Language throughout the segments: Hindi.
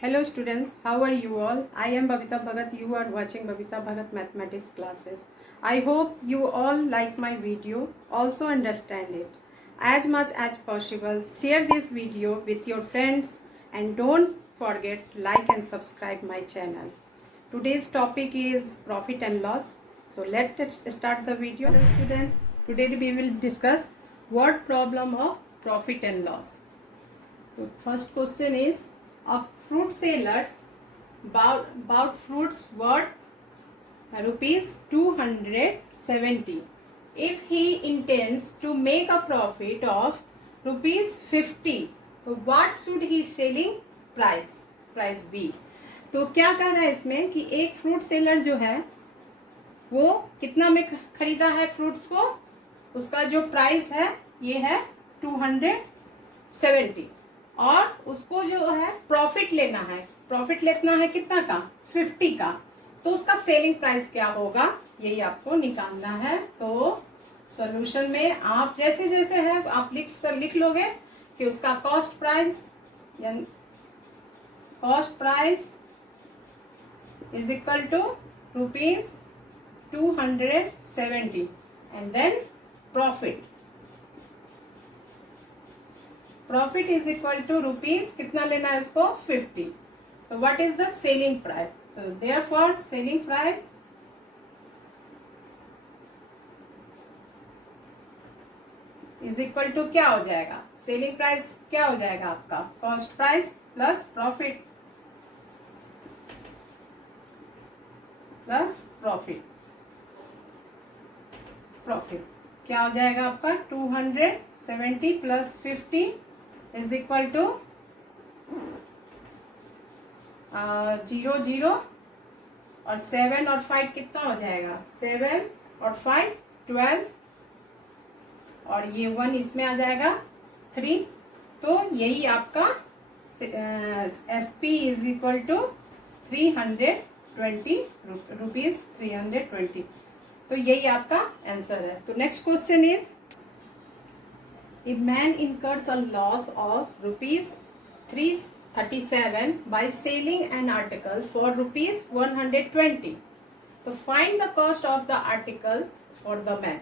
Hello students, how are you all? I am Babita Bhagat. You are watching Babita Bhagat Mathematics classes. I hope you all like my video, also understand it. As much as possible, share this video with your friends and don't forget like and subscribe my channel. Today's topic is profit and loss. So let's start the video. Hello students, today we will discuss word problem of profit and loss. So first question is, a fruit seller bought fruits worth rupees 270. If he intends to make a profit of rupees 50, तो what should he selling price be? तो क्या कर रहा है इसमें कि एक फ्रूट सेलर जो है वो कितना में खरीदा है फ्रूट्स को, उसका जो प्राइस है ये है 270 और उसको जो है प्रॉफिट लेना है कितना का, 50 का। तो उसका सेलिंग प्राइस क्या होगा यही आपको निकालना है। तो सॉल्यूशन में आप जैसे जैसे है आप लिख लोगे कि उसका cost price is equal to rupees 270 and then profit is equal to rupees कितना लेना है उसको 50। तो what is the selling price? तो therefore selling price is equal to क्या हो जाएगा, सेलिंग प्राइस क्या हो जाएगा आपका कॉस्ट प्राइस प्लस प्रॉफिट क्या हो जाएगा आपका 270 प्लस 50 इज इक्वल टू 0 और 7 और 5 कितना हो जाएगा, 7 और 5 12 और ये 1 इसमें आ जाएगा 3। तो यही आपका SP is equal to 320 rupees 320। तो यही आपका आंसर है। तो next question is, A man incurs a loss of rupees 337 by selling an article for rupees 120. तो find the cost of the article for the man.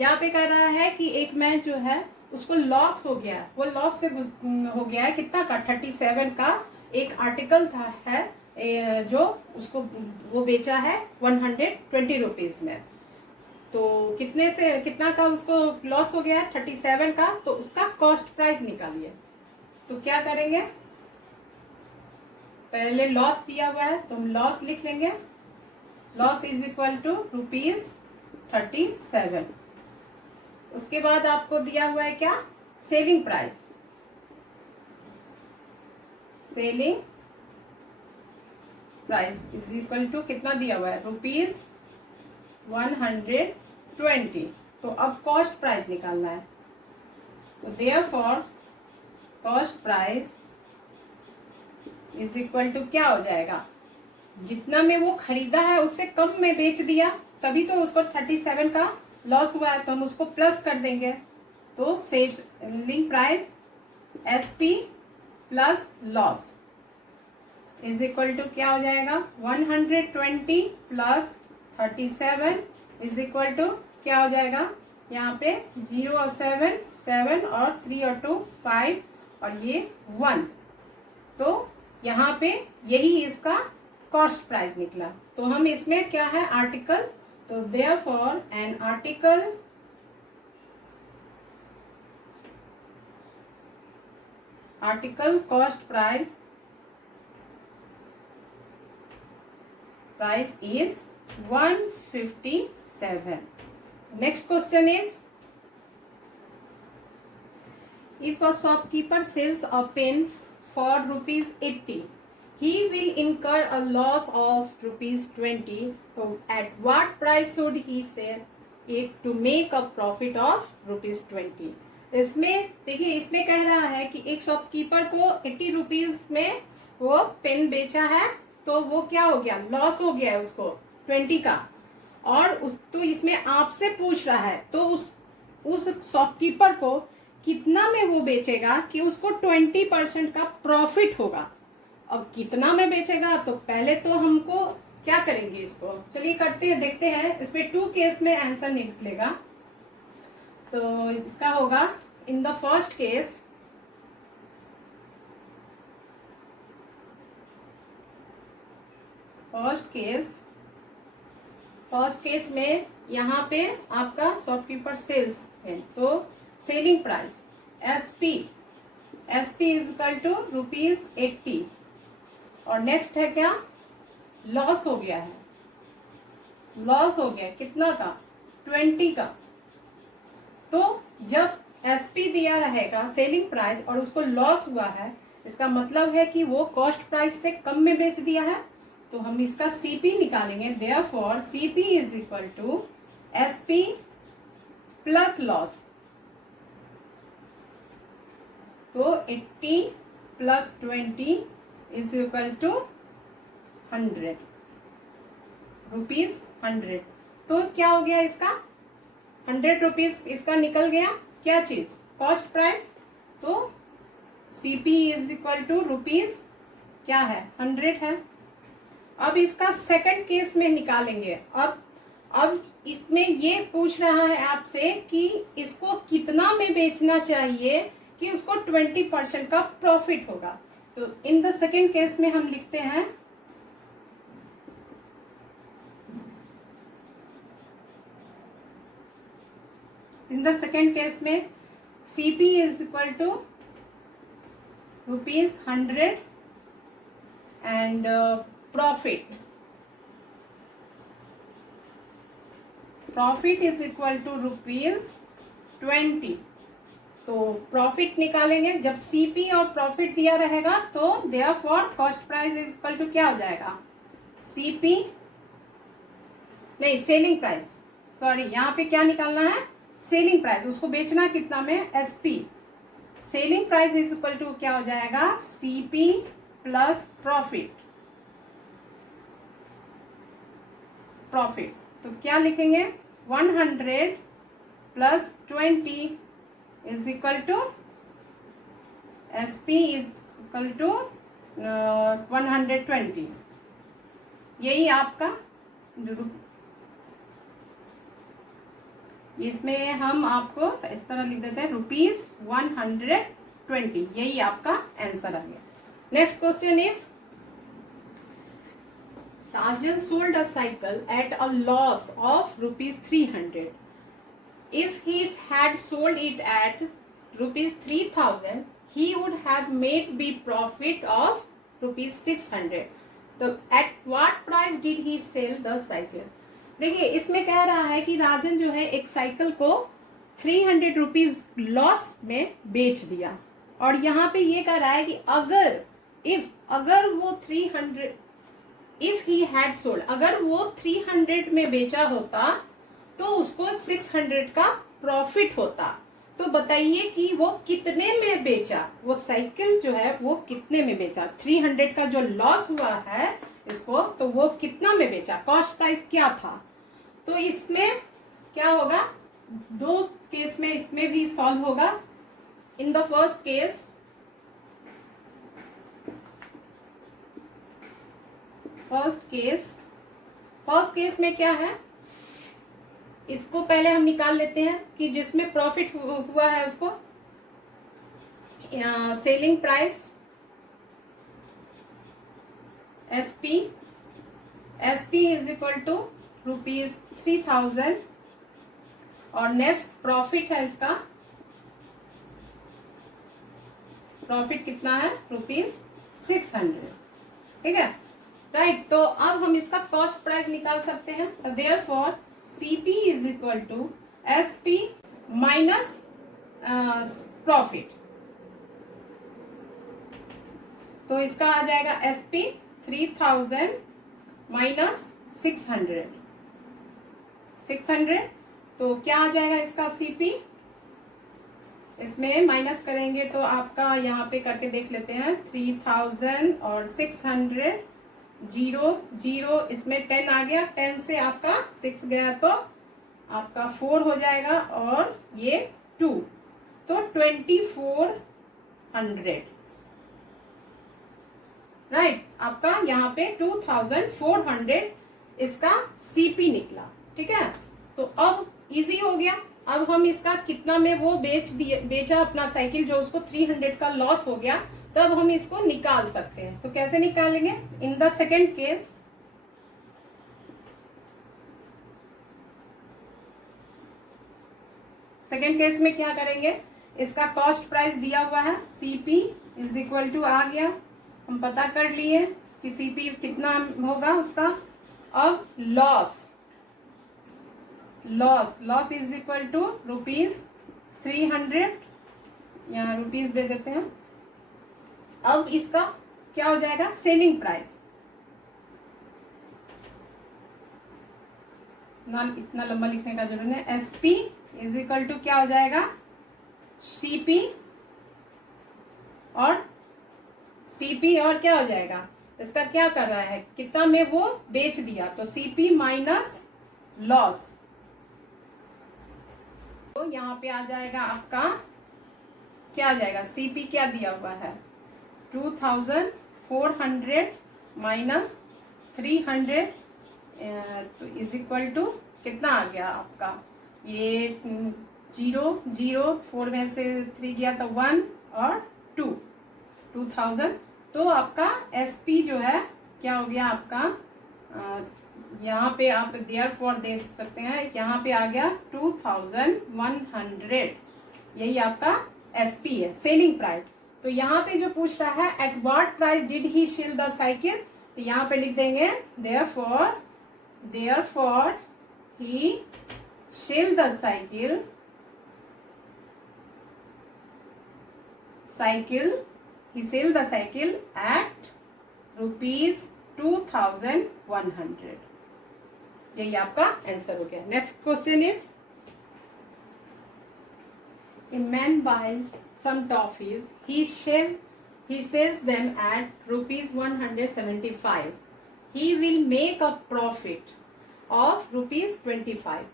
यहाँ पे कह रहा है कि एक मैन जो है उसको लॉस हो गया, वो लॉस से हो गया है कितना का 37 का एक आर्टिकल था है जो उसको वो बेचा है 120 रुपीज में। तो कितने से कितना का उसको लॉस हो गया 37 का, तो उसका कॉस्ट प्राइस निकालिए। तो क्या करेंगे, पहले लॉस दिया हुआ है तो हम लॉस लिख लेंगे, loss is equal to rupees 37। उसके बाद आपको दिया हुआ है क्या, selling price is equal to कितना दिया हुआ है रुपीज 120। तो अब कॉस्ट प्राइस निकालना है। तो therefore cost price is equal to क्या हो जाएगा, जितना में वो खरीदा है उससे कम में बेच दिया तभी तो उसको 37 का लॉस हुआ है, तो हम उसको प्लस कर देंगे। तो selling price SP plus loss is equal to क्या हो जाएगा 120 प्लस 37 इज इक्वल टू क्या हो जाएगा, यहाँ पे 0 और 7 और 3 और 2 5 और ये 1। तो यहाँ पे यही इसका कॉस्ट प्राइस निकला। तो हम इसमें क्या है आर्टिकल, तो therefore an article cost price is 157. Next question is, if a shopkeeper sells a pen for rupees 80, he will incur a loss of rupees 20. So at what price should he sell it to make a profit of rupees 20? इसमें देखिए, इसमें कह रहा है कि एक शॉपकीपर को 80 रुपीज में वो पेन बेचा है, तो वो क्या हो गया, लॉस हो गया है उसको 20 का। और तो इसमें आपसे पूछ रहा है, तो उस शॉपकीपर को कितना में वो बेचेगा कि उसको 20% का प्रॉफिट होगा। अब कितना में बेचेगा, तो पहले तो हमको क्या करेंगे, इसको चलिए करते हैं, देखते हैं। इसमें 2 केस में आंसर निकलेगा। तो इसका होगा in the first case, first case में यहाँ पे आपका शॉपकीपर सेल्स है, तो selling price SP is equal to ₹80। और नेक्स्ट है क्या, लॉस हो गया है, लॉस हो गया कितना का, 20 का। तो जब एसपी दिया रहेगा सेलिंग प्राइस और उसको लॉस हुआ है, इसका मतलब है कि वो कॉस्ट प्राइस से कम में बेच दिया है, तो हम इसका सीपी निकालेंगे। Therefore CP is equal to SP plus loss. तो 80 plus 20 is equal to 100 rupees 100। तो क्या हो गया इसका, 100 रुपीज इसका निकल गया, क्या चीज, कॉस्ट प्राइस। तो CP is equal to rupees क्या है, 100 है। अब इसका सेकंड केस में निकालेंगे। अब इसमें ये पूछ रहा है आपसे कि इसको कितना में बेचना चाहिए कि उसको 20% का प्रॉफिट होगा। तो इन द सेकंड केस में हम लिखते हैं इन द सेकंड केस में CP is equal to ₹100 and profit is equal to ₹20। तो प्रॉफिट निकालेंगे, जब सीपी और प्रॉफिट दिया रहेगा तो therefore cost price is equal to क्या हो जाएगा, सीपी नहीं सेलिंग प्राइस, सॉरी यहाँ पे क्या निकालना है, सेलिंग प्राइस, उसको बेचना कितना में, SP. Selling price is equal to क्या हो जाएगा, सीपी प्लस प्रॉफिट। तो क्या लिखेंगे, 100 plus 20 is equal to SP is equal to 120। यही आपका, इसमें हम आपको इस तरह लिख देते हैं ₹120, यही आपका आंसर आ गया। Next question is, Rajan sold a cycle at a loss of ₹300. If he had sold it at ₹3,000, he would have made the profit of ₹600. So at what price did he sell the cycle? देखिए इसमें कह रहा है कि राजन जो है एक साइकिल को 300 रुपीज लॉस में बेच दिया, और यहाँ पे ये कह रहा है कि अगर वो 300 इफ ही हैड सोल्ड, अगर वो 300 में बेचा होता तो उसको 600 का प्रॉफिट होता। तो बताइए कि वो कितने में बेचा, वो साइकिल जो है वो कितने में बेचा, 300 का जो लॉस हुआ है इसको, तो वो कितना में बेचा, कॉस्ट प्राइस क्या था। तो इसमें क्या होगा, 2 केस में इसमें भी सॉल्व होगा। इन द फर्स्ट केस में क्या है, इसको पहले हम निकाल लेते हैं कि जिसमें प्रॉफिट हुआ है उसको, selling price SP is equal to ₹3,000, और नेक्स्ट प्रॉफिट है इसका, प्रॉफिट कितना है, ₹600। ठीक है, राइट। तो अब हम इसका कॉस्ट प्राइस निकाल सकते हैं। तो therefore CP is equal to SP minus profit. तो इसका आ जाएगा एसपी 3000 माइनस 600। तो क्या आ जाएगा इसका सीपी, इसमें माइनस करेंगे तो आपका यहाँ पे करके देख लेते हैं, 3000 और 600, 0 इसमें 10 आ गया, 10 से आपका 6 गया तो आपका 4 हो जाएगा, और ये 2, तो 2400, राइट। आपका यहाँ पे 2400 इसका सीपी निकला। ठीक है, तो अब इजी हो गया। अब हम इसका कितना में वो बेचा अपना साइकिल, जो उसको 300 का लॉस हो गया, तब हम इसको निकाल सकते हैं। तो कैसे निकालेंगे? In the second case, second case में क्या करेंगे, इसका कॉस्ट प्राइस दिया हुआ है, सीपी इज इक्वल टू आ गया, हम पता कर लिए कि सीपी कितना होगा उसका। अब loss, loss is equal to ₹300, यहाँ रुपीज दे देते हैं। अब इसका क्या हो जाएगा, सेलिंग प्राइस, ना इतना लंबा लिखने का जरूरत है। एसपी इज इक्वल टू क्या हो जाएगा, सीपी और क्या हो जाएगा, इसका क्या कर रहा है, कितना में वो बेच दिया, तो सीपी माइनस लॉस। तो यहाँ पे आ जाएगा आपका क्या आ जाएगा, सीपी क्या दिया हुआ है 2400 माइनस 300, तो इज इक्वल टू कितना आ गया आपका, ये 4 में से 3 गया तो 1 और 2000। तो आपका एसपी जो है क्या हो गया आपका, यहाँ पे आप देयरफॉर दे सकते हैं, यहाँ पे आ गया 2100, यही आपका एसपी है, सेलिंग प्राइस। तो यहाँ पे जो पूछ रहा है at what price did he sell the cycle, तो यहाँ पे लिख देंगे therefore he sell the cycle he sell the cycle at ₹2100। यही आपका आंसर हो गया। Next question is, a man buys some toffees, he sells them at ₹175, he will make a profit of ₹25,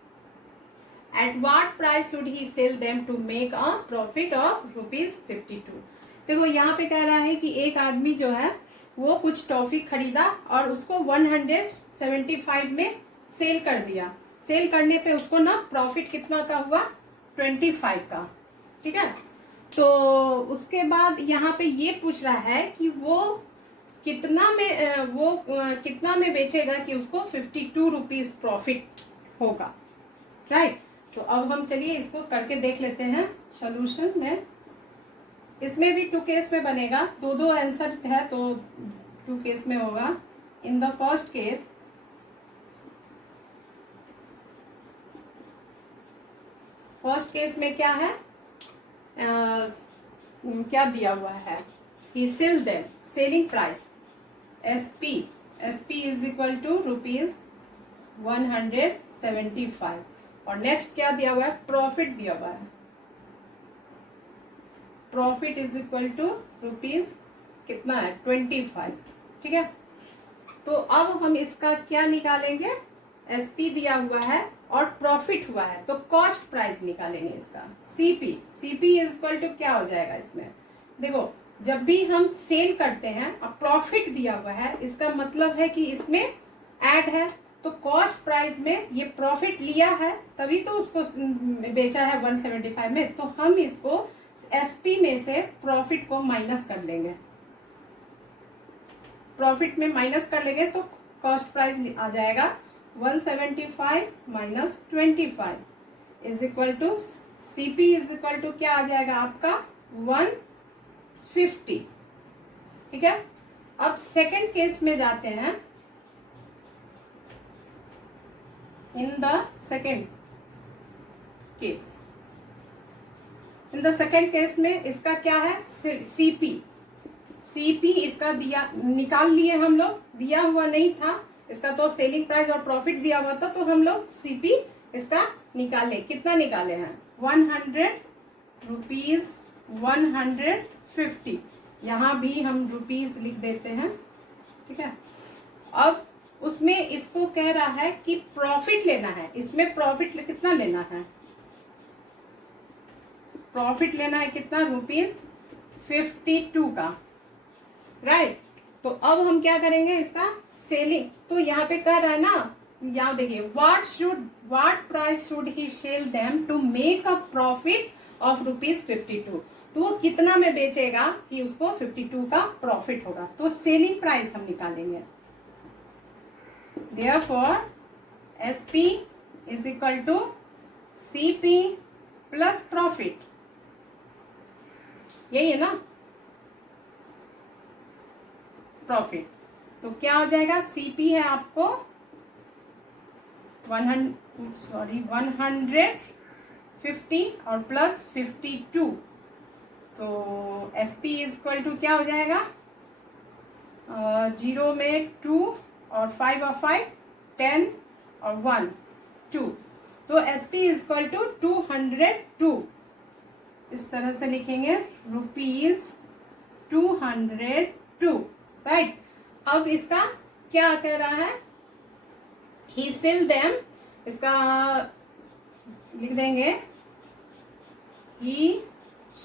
at what price should he sell them to make a profit of ₹52। देखो यहाँ पे कह रहा है कि एक आदमी जो है वो कुछ टॉफी खरीदा और उसको 175 में सेल कर दिया। सेल करने पे उसको ना प्रॉफिट कितना का हुआ, 25 का। ठीक है, तो उसके बाद यहाँ पे ये पूछ रहा है कि वो कितना में बेचेगा कि उसको 52 रुपीज प्रॉफिट होगा। राइट, तो अब हम चलिए इसको करके देख लेते हैं सॉल्यूशन में। इसमें भी 2 केस में बनेगा, दो आंसर है तो 2 केस में होगा। इन द फर्स्ट केस में क्या है, क्या दिया हुआ है, he sell them, selling price SP is equal to ₹175, और नेक्स्ट क्या दिया हुआ है, प्रॉफिट दिया हुआ है, profit is equal to rupees कितना है 25। ठीक है, तो अब हम इसका क्या निकालेंगे, एसपी दिया हुआ है और प्रॉफिट हुआ है, तो कॉस्ट प्राइस निकालेंगे इसका, सीपी इज इक्वल टू क्या हो जाएगा इसमें। देखो जब भी हम सेल करते हैं और प्रॉफिट दिया हुआ है, इसका मतलब है कि इसमें ऐड है, तो कॉस्ट प्राइस में ये प्रॉफिट लिया है तभी तो उसको बेचा है 175 में, तो हम इसको एसपी में से प्रॉफिट को माइनस कर लेंगे, प्रॉफिट में माइनस कर लेंगे तो कॉस्ट प्राइस आ जाएगा 175 minus 25 is equal to CP is equal to क्या आ जाएगा आपका 150। ठीक है, अब सेकंड केस में जाते हैं। इन द सेकंड केस में इसका क्या है, सीपी इसका निकाल लिए हम लोग, दिया हुआ नहीं था इसका, तो सेलिंग प्राइस और प्रॉफिट दिया हुआ था, तो हम लोग सीपी इसका निकाले, कितना निकाले हैं 100 रुपीज 150, यहाँ भी हम रुपीज लिख देते हैं। ठीक है, अब उसमें इसको कह रहा है कि प्रॉफिट लेना है, इसमें प्रॉफिट कितना लेना है, प्रॉफिट लेना है कितना ₹52 का। राइट, तो अब हम क्या करेंगे इसका सेलिंग। तो यहाँ पे कह रहा है ना, यहाँ देखिए, what price should he sell them to make a profit of ₹52। तो वो कितना में बेचेगा कि उसको 52 का प्रॉफिट होगा। तो सेलिंग प्राइस हम निकालेंगे। Therefore, SP is equal to CP plus profit, यही है ना प्रॉफिट। तो क्या हो जाएगा, सीपी है आपको 150 और प्लस 52। तो एसपी इज इक्वल टू क्या हो जाएगा, 0 में 2 और 5 और 5 10 और 1 2। तो एसपी इज इक्वल टू 202। इस तरह से लिखेंगे ₹202, राइट। अब इसका क्या कह रहा है, ही सेल देम, इसका लिख देंगे ही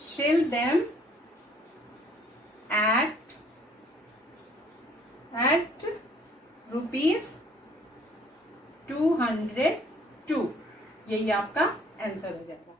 सेल देम एट ₹202। यही आपका आंसर हो जाएगा।